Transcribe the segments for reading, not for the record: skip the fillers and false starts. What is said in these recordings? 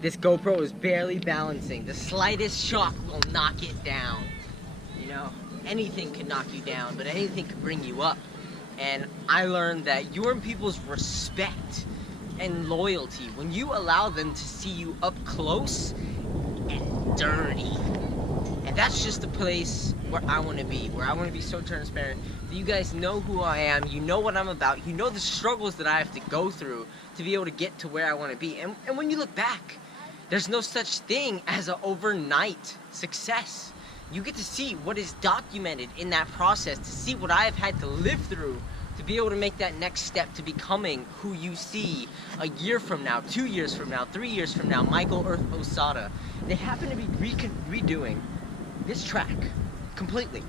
This GoPro is barely balancing. The slightest shock will knock it down. You know, anything can knock you down, but anything can bring you up. And I learned that you earn people's respect and loyalty when you allow them to see you up close and dirty. And that's just the place where I want to be, where I want to be so transparent that you guys know who I am, you know what I'm about, you know the struggles that I have to go through to be able to get to where I want to be. And when you look back, there's no such thing as an overnight success. You get to see what is documented in that process, to see what I have had to live through to be able to make that next step to becoming who you see a year from now, 2 years from now, 3 years from now, Michael Earth Osada. They happen to be redoing this track completely.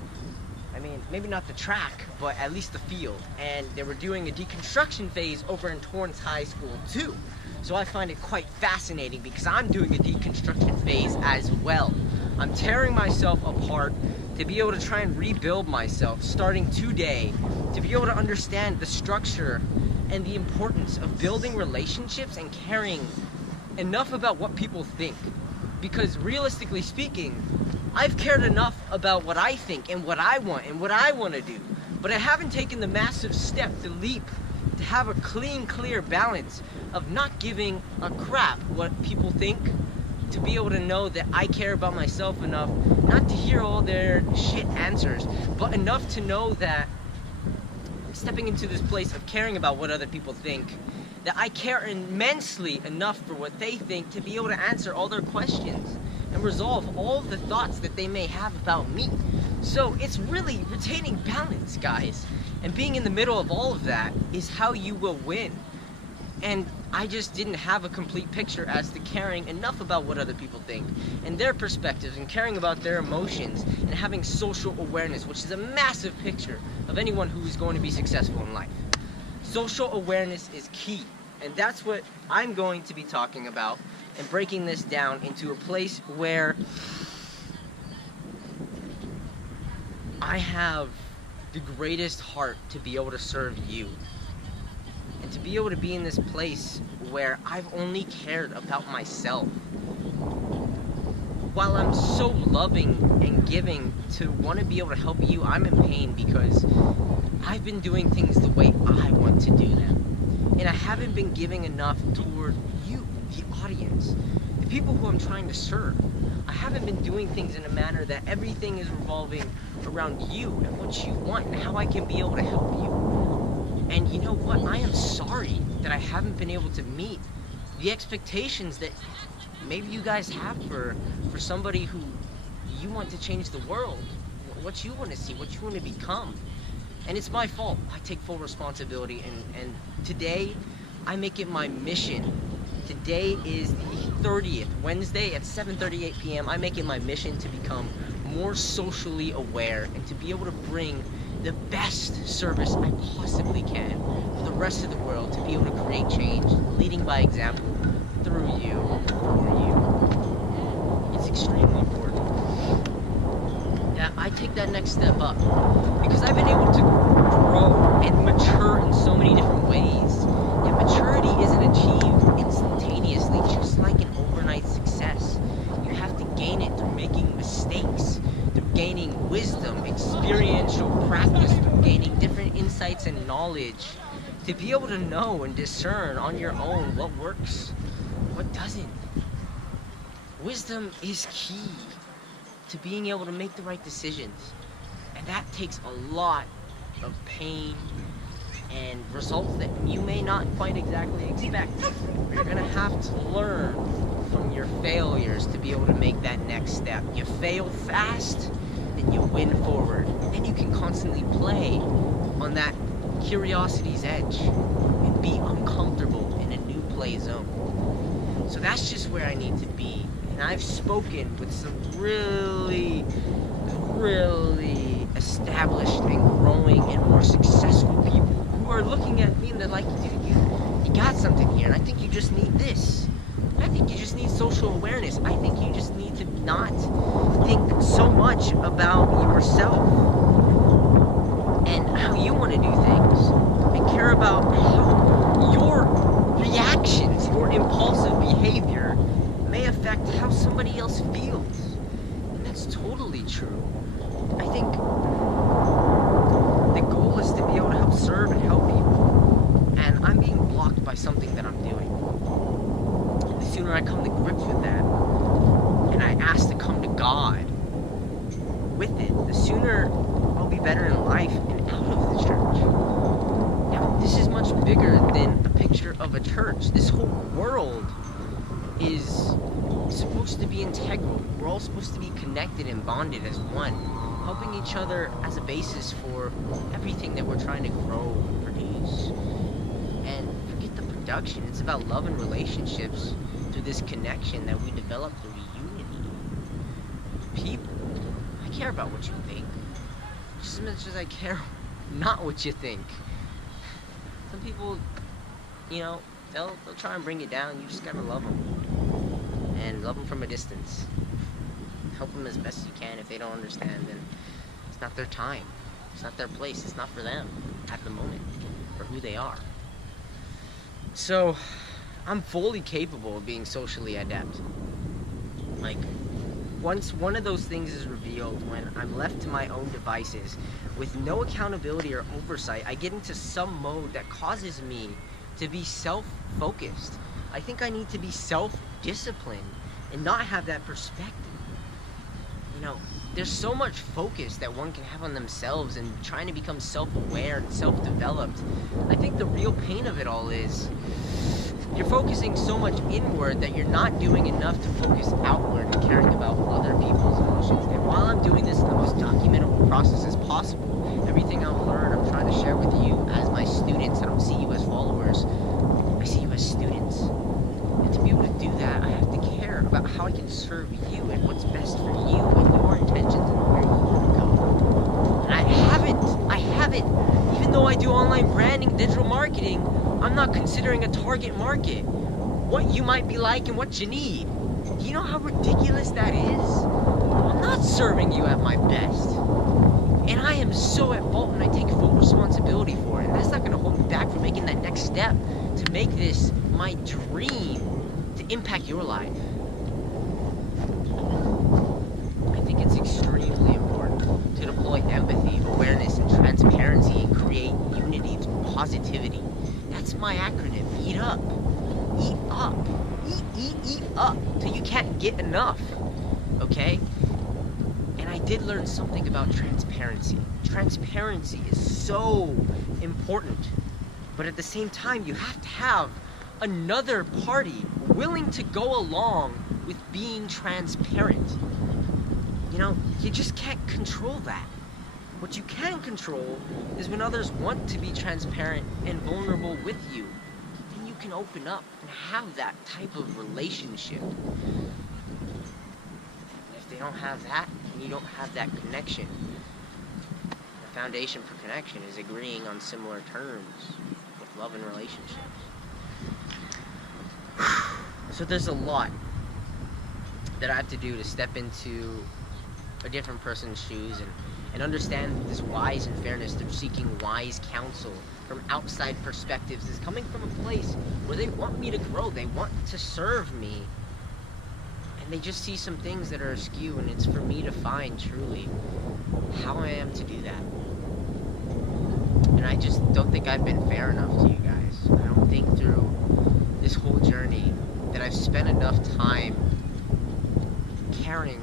I mean, maybe not the track, but at least the field. And they were doing a deconstruction phase over in Torrance High School too. So I find it quite fascinating because I'm doing a deconstruction phase as well. I'm tearing myself apart to be able to try and rebuild myself starting today, to be able to understand the structure and the importance of building relationships and caring enough about what people think. Because realistically speaking, I've cared enough about what I think and what I want and what I want to do, but I haven't taken the massive step, the leap, to have a clean, clear balance of not giving a crap what people think, to be able to know that I care about myself enough not to hear all their shit answers, but enough to know that stepping into this place of caring about what other people think, that I care immensely enough for what they think to be able to answer all their questions and resolve all the thoughts that they may have about me. So it's really retaining balance, guys. And being in the middle of all of that is how you will win. And I just didn't have a complete picture as to caring enough about what other people think and their perspectives and caring about their emotions and having social awareness, which is a massive picture of anyone who is going to be successful in life. Social awareness is key, and that's what I'm going to be talking about and breaking this down into a place where I have the greatest heart to be able to serve you. And to be able to be in this place where I've only cared about myself. While I'm so loving and giving to want to be able to help you, I'm in pain because I've been doing things the way I want to do them. And I haven't been giving enough toward you, the audience, the people who I'm trying to serve. I haven't been doing things in a manner that everything is revolving around you and what you want and how I can be able to help you. And you know what? I am sorry that I haven't been able to meet the expectations that maybe you guys have for somebody who you want to change the world, what you want to see, what you want to become. And it's my fault. I take full responsibility, and today I make it my mission. Today is the 30th, Wednesday at 7:38 p.m. I make it my mission to become more socially aware and to be able to bring the best service I possibly can for the rest of the world, to be able to create change, leading by example, through you, for you. It's extremely important that I take that next step up, because I've been able to grow and mature in so many different ways. Yet maturity isn't achieved instantaneously, just like an overnight success. You have to gain it through making mistakes, through gaining wisdom, experiential practice, through gaining different insights and knowledge, to be able to know and discern on your own what works, what doesn't. Wisdom is key to being able to make the right decisions, and that takes a lot of pain and results that you may not quite exactly expect. You're gonna have to learn from your failures to be able to make that next step. You fail fast, then you win forward. Then you can constantly play on that curiosity's edge and be uncomfortable in a new play zone. So that's just where I need to be. And I've spoken with some really established and growing and more successful people who are looking at me and they're like, dude, you got something here, and I think you just need this. I think you just need social awareness. I think you just need to not think so much about yourself and how you want to do things, and care about how your reactions, your impulsive behavior may affect how somebody else feels. And that's totally true. I think the goal is to be able to help serve and help people. And I'm being blocked by something that I'm doing. And the sooner I come to grips with that, and I ask to come to God with it, the sooner I'll be better in life and out of the church. Now, this is much bigger than a picture of a church. This whole world is supposed to be integral. We're all supposed to be connected and bonded as one, helping each other as a basis for everything that we're trying to grow and produce. And forget the production. It's about love and relationships through this connection that we develop through unity. People, I care about what you think, just as much as I care not what you think. Some people, you know, they'll try and bring you down. You just gotta love them, and love them from a distance. Help them as best you can. If they don't understand, then it's not their time, it's not their place, it's not for them at the moment, for who they are. So I'm fully capable of being socially adept. Like, once one of those things is revealed, when I'm left to my own devices with no accountability or oversight, I get into some mode that causes me to be self-focused. I think I need to be self-disciplined and not have that perspective. You know, there's so much focus that one can have on themselves and trying to become self-aware and self-developed. I think the real pain of it all is you're focusing so much inward that you're not doing enough to focus outward and caring about other people's emotions. And while I'm doing this in the most documentable process as possible, everything I've learned, I'm trying to share with you as my students. I don't see you as followers, I see you as students. And to be able to do that, I have to care about how I can serve you and what's best for you and your intentions and where you want to go. And I haven't, even though I do online branding, digital marketing, I'm not considering a target market, what you might be like and what you need. Do you know how ridiculous that is? I'm not serving you at my best. And I am so at fault, and I take full responsibility for it. And that's not going to hold me back from making that next step to make this my dream to impact your life. I think it's extremely important to deploy empathy, awareness, and transparency and create unity through positivity. That's my acronym. Eat up. Eat up. Eat up till you can't get enough. Okay? And I did learn something about transparency. Transparency is so important. But at the same time, you have to have another party willing to go along with being transparent. You know, you just can't control that. What you can control is when others want to be transparent and vulnerable with you. Then you can open up and have that type of relationship. And if they don't have that, and you don't have that connection, the foundation for connection is agreeing on similar terms with love and relationships. So there's a lot that I have to do to step into a different person's shoes and understand that this wise and fairness through seeking wise counsel from outside perspectives is coming from a place where they want me to grow, they want to serve me, and they just see some things that are askew, and it's for me to find truly how I am to do that. And I just don't think I've been fair enough to you guys. I don't think through this whole journey that I've spent enough time caring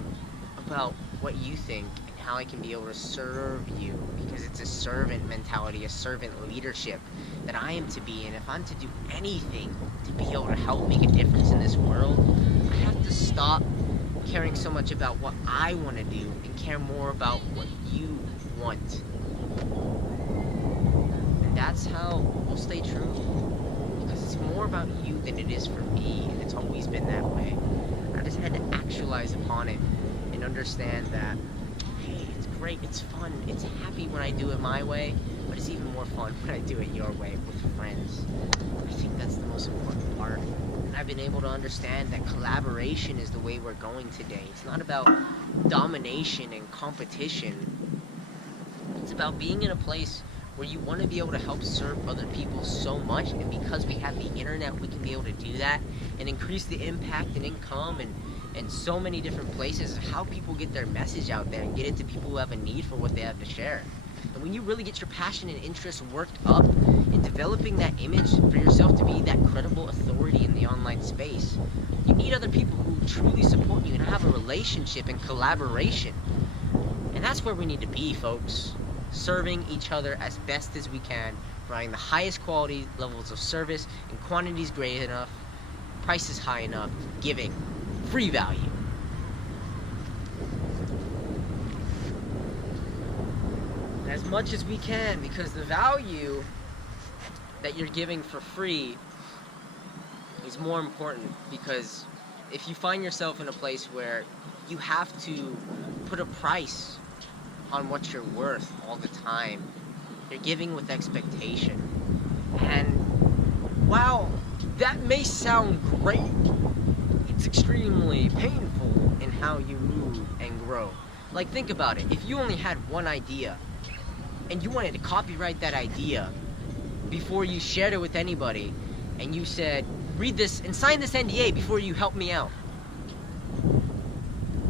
about what you think and how I can be able to serve you, because it's a servant mentality, a servant leadership that I am to be in. If I'm to do anything to be able to help make a difference in this world, I have to stop caring so much about what I want to do and care more about what you want. And that's how we'll stay true, because it's more about you than it is for me, and it's always been that way. I just had to actualize upon it and understand that, hey, it's great, it's fun, it's happy when I do it my way, but it's even more fun when I do it your way with friends. I think that's the most important part. And I've been able to understand that collaboration is the way we're going today. It's not about domination and competition. It's about being in a place where you want to be able to help serve other people so much, and because we have the internet, we can be able to do that and increase the impact and income and so many different places of how people get their message out there and get it to people who have a need for what they have to share. And when you really get your passion and interest worked up in developing that image for yourself to be that credible authority in the online space, you need other people who truly support you and have a relationship and collaboration. And that's where we need to be, folks. Serving each other as best as we can, providing the highest quality levels of service in quantities great enough, prices high enough, giving free value. As much as we can, because the value that you're giving for free is more important, because if you find yourself in a place where you have to put a price on what you're worth all the time, you're giving with expectation. And while that may sound great, it's extremely painful in how you move and grow. Like, think about it. If you only had one idea and you wanted to copyright that idea before you shared it with anybody, and you said, read this and sign this NDA before you help me out.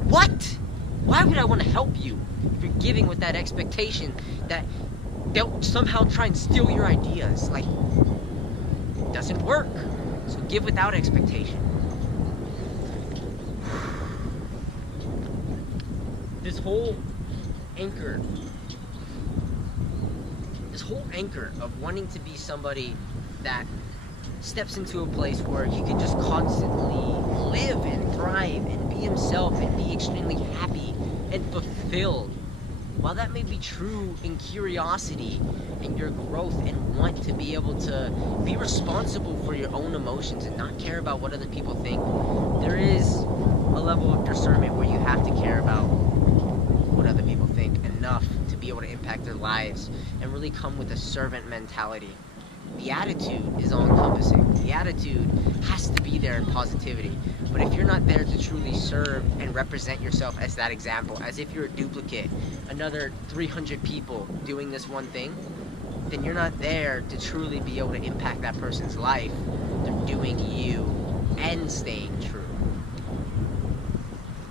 What? Why would I want to help you if you're giving with that expectation that they'll somehow try and steal your ideas? Like, it doesn't work. So give without expectation. This whole anchor of wanting to be somebody that steps into a place where he can just constantly live and thrive and be himself and be extremely happy and fulfilled. While that may be true in curiosity and your growth and want to be able to be responsible for your own emotions and not care about what other people think, there is a level of discernment where you have to care about what other people think enough to be able to impact their lives and really come with a servant mentality. The attitude is all-encompassing. The attitude has to be there in positivity. But if you're not there to truly serve and represent yourself as that example, as if you're a duplicate, another 300 people doing this one thing, then you're not there to truly be able to impact that person's life. They're doing you and staying true.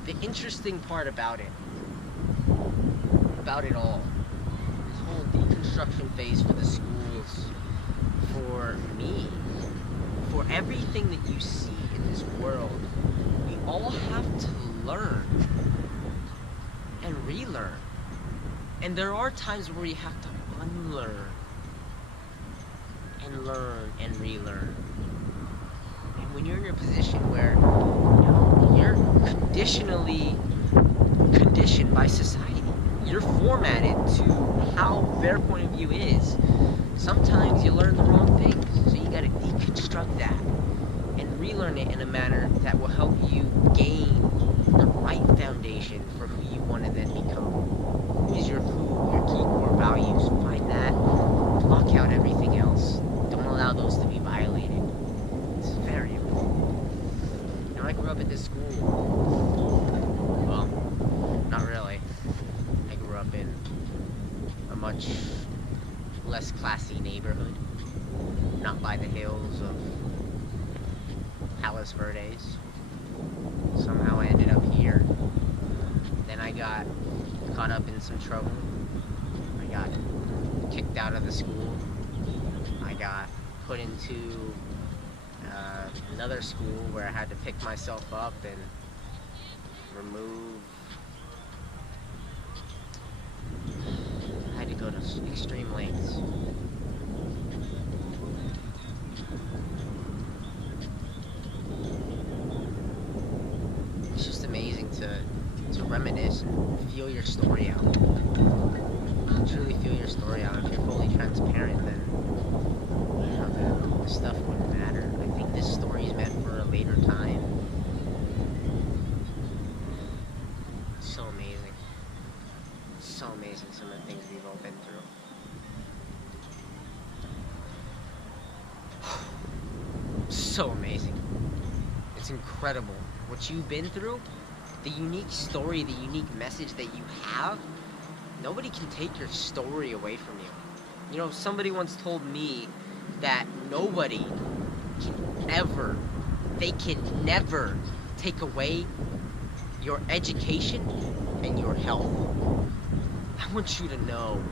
The interesting part about it all, this whole deconstruction phase for the schools, for me, for everything that you see in this world, we all have to learn and relearn. And there are times where you have to unlearn and learn and relearn. And when you're in a position where, you're conditioned by society, you're formatted to how their point of view is. Sometimes you learn the wrong things, so you gotta deconstruct that and relearn it in a manner that will help you gain the right foundation for who you want to then become. Who is your who, your key core values? Find that, block out everything else. Don't allow those to be violated. It's very important. I grew up at this school. Well, not really. I grew up in a much less classy neighborhood, not by the hills of Palos Verdes. Somehow I ended up here. Then I got caught up in some trouble. I got kicked out of the school. I got put into another school where I had to pick myself up and remove. I had to go to extreme lengths. It's just amazing to reminisce and feel your story out. Truly feel your story out. If you're fully transparent, then this stuff wouldn't matter. I think this story is meant for a later time. It's so amazing. It's so amazing, some of the things we've all been through. So amazing. It's incredible. What you've been through, the unique story, the unique message that you have, nobody can take your story away from you. You know, somebody once told me that nobody can ever, they can never take away your education and your health. I want you to know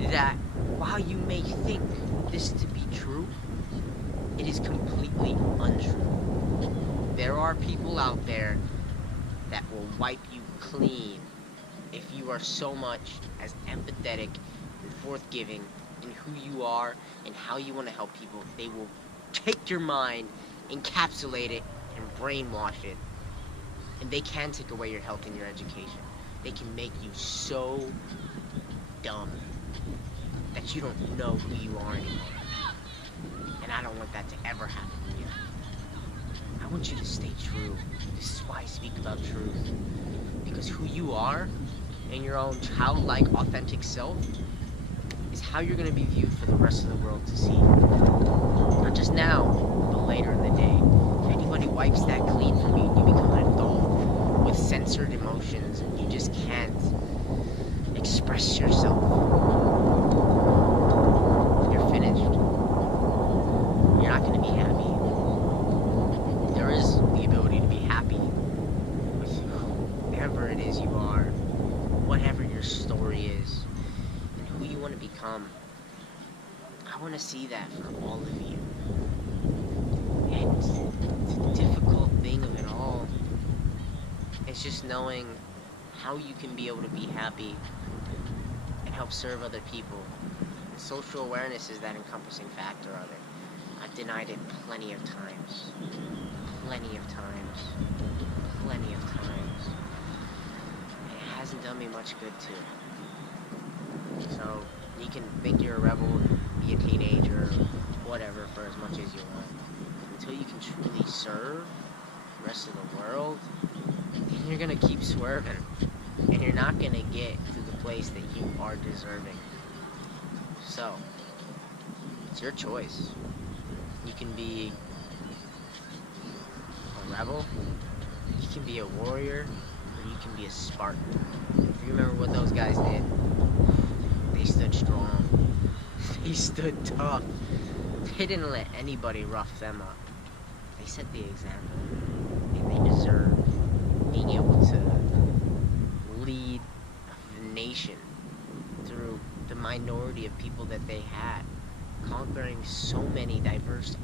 that while you may think this to be true, it is completely untrue. There are people out there that will wipe you clean if you are so much as empathetic and forthgiving in who you are and how you want to help people. They will take your mind, encapsulate it, and brainwash it. And they can take away your health and your education. They can make you so dumb that you don't know who you are anymore. And I don't want that to ever happen to you. I want you to stay true. This is why I speak about truth. Because who you are and your own childlike, authentic self is how you're going to be viewed for the rest of the world to see. Not just now, but later in the day. If anybody wipes that clean from you, you become an adult with censored emotions and you just can't express yourself. You're finished. You're not going to be happy. There is the ability to be happy with whoever it is you are, whatever your story is, and who you want to become. I want to see that for all of you. And the difficult thing of it all is just knowing how you can be able to be happy and help serve other people. And social awareness is that encompassing factor of it. I've denied it plenty of times. Plenty of times. Plenty of times. And it hasn't done me much good too. So you can think you're a rebel, be a teenager, or whatever for as much as you want. Until you can truly serve the rest of the world, then you're gonna keep swerving. And you're not gonna get to the place that you are deserving. So, it's your choice. You can be a rebel, you can be a warrior, or you can be a Spartan. If you remember what those guys did, they stood strong. They stood tough. They didn't let anybody rough them up. They set the example, and they deserve being able to lead a nation through the minority of people that they had, conquering so many diverse